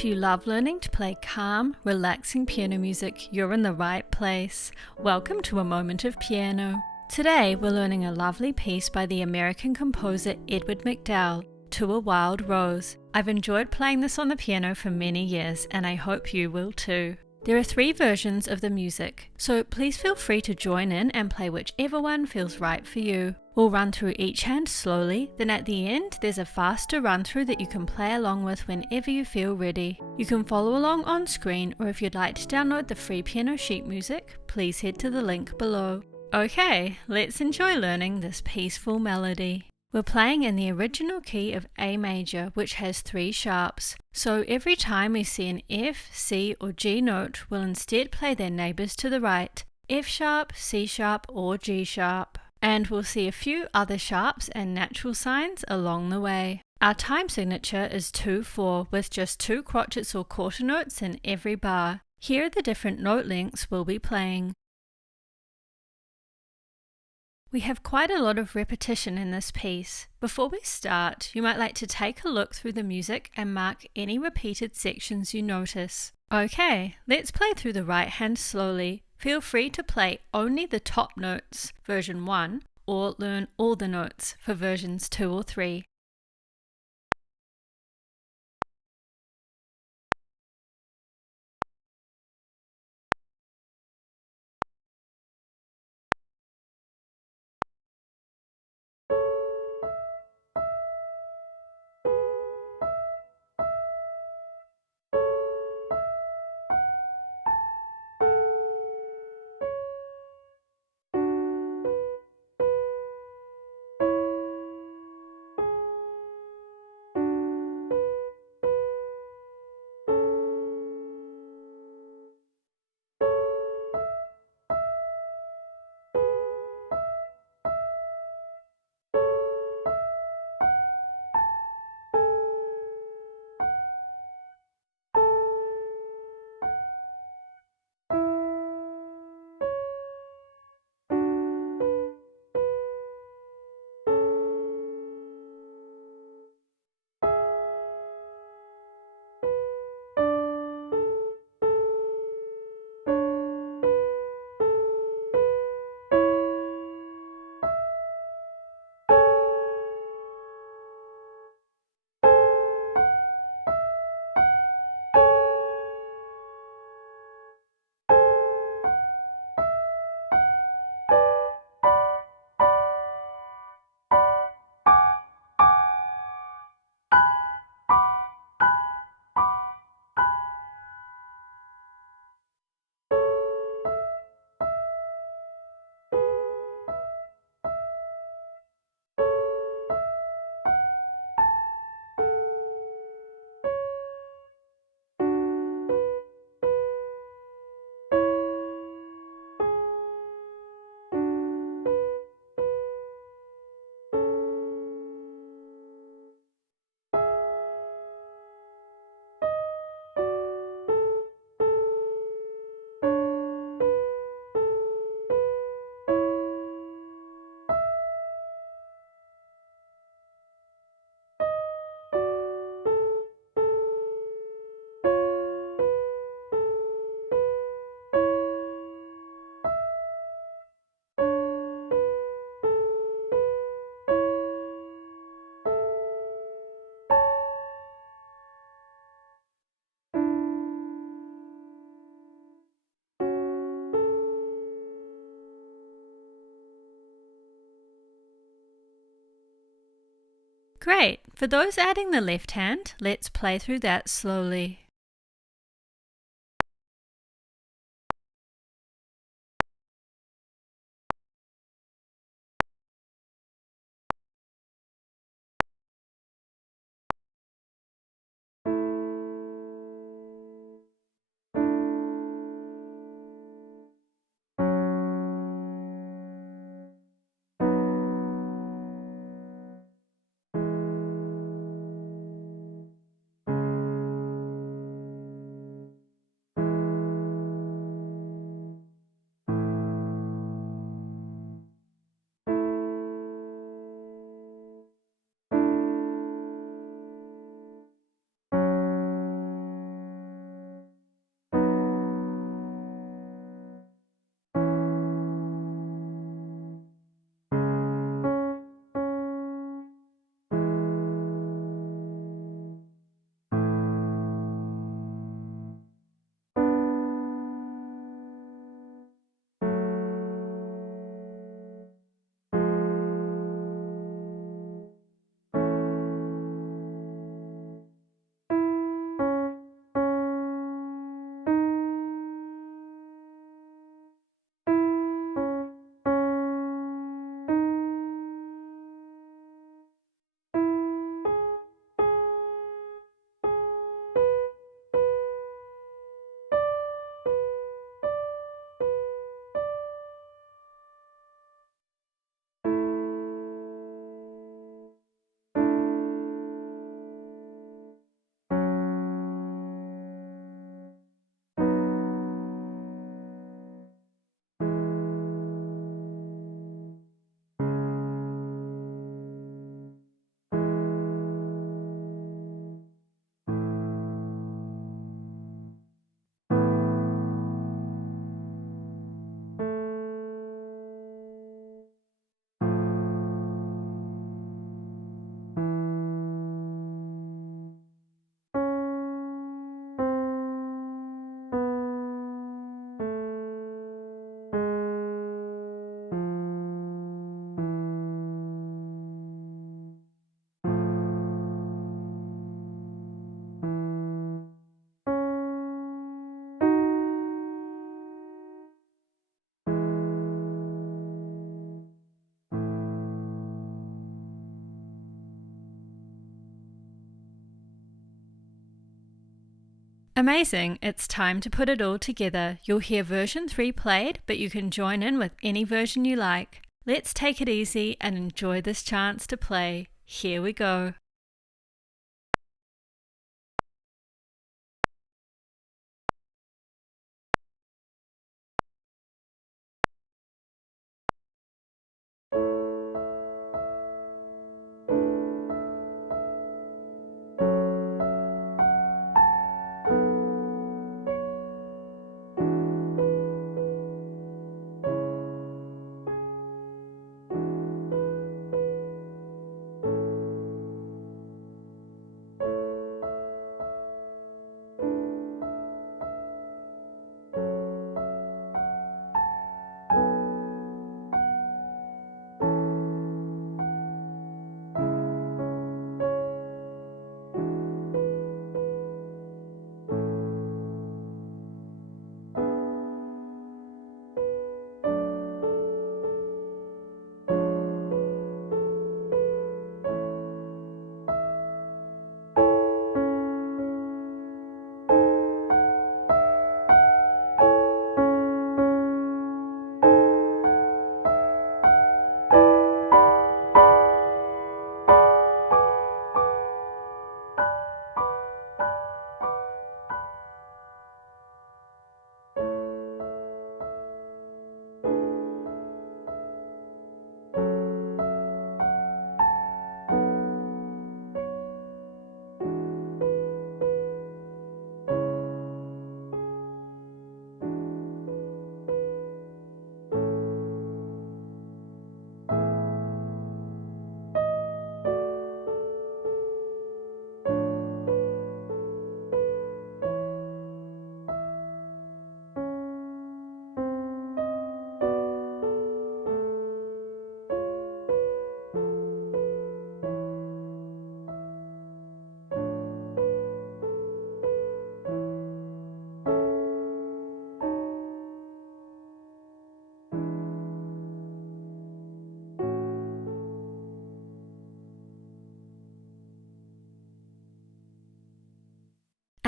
If you love learning to play calm, relaxing piano music, you're in the right place. Welcome to A Moment of Piano. Today we're learning a lovely piece by the American composer Edward MacDowell, To a Wild Rose. I've enjoyed playing this on the piano for many years, and I hope you will too. There are 3 versions of the music, so please feel free to join in and play whichever one feels right for you. We'll run through each hand slowly, then at the end there's a faster run through that you can play along with whenever you feel ready. You can follow along on screen, or if you'd like to download the free piano sheet music, please head to the link below. Okay, let's enjoy learning this peaceful melody. We're playing in the original key of A major, which has 3 sharps. So every time we see an F, C or G note, we'll instead play their neighbours to the right, F sharp, C sharp or G sharp. And we'll see a few other sharps and natural signs along the way. Our time signature is 2-4 with just 2 crotchets or quarter notes in every bar. Here are the different note lengths we'll be playing. We have quite a lot of repetition in this piece. Before we start, you might like to take a look through the music and mark any repeated sections you notice. Okay, let's play through the right hand slowly. Feel free to play only the top notes, version 1, or learn all the notes for versions 2 or 3. Great! For those adding the left hand, let's play through that slowly. Amazing! It's time to put it all together. You'll hear version 3 played, but you can join in with any version you like. Let's take it easy and enjoy this chance to play. Here we go.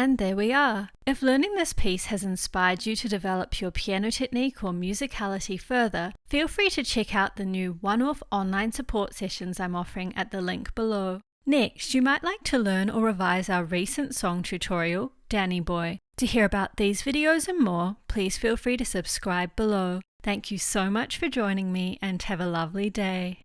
And there we are! If learning this piece has inspired you to develop your piano technique or musicality further, feel free to check out the new one-off online support sessions I'm offering at the link below. Next, you might like to learn or revise our recent song tutorial, Danny Boy. To hear about these videos and more, please feel free to subscribe below. Thank you so much for joining me and have a lovely day.